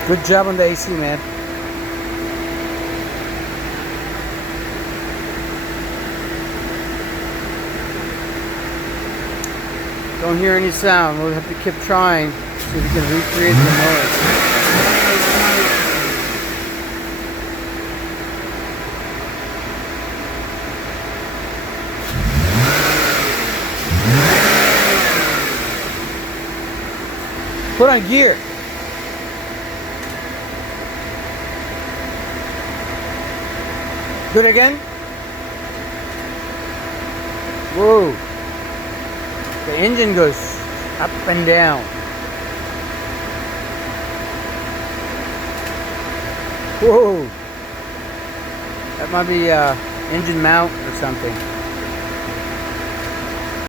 Good job on the AC, man. Don't hear any sound. We'll have to keep trying. See if we can recreate the noise. Put on gear. Do it again. Whoa. The engine goes up and down. Whoa. That might be engine mount or something.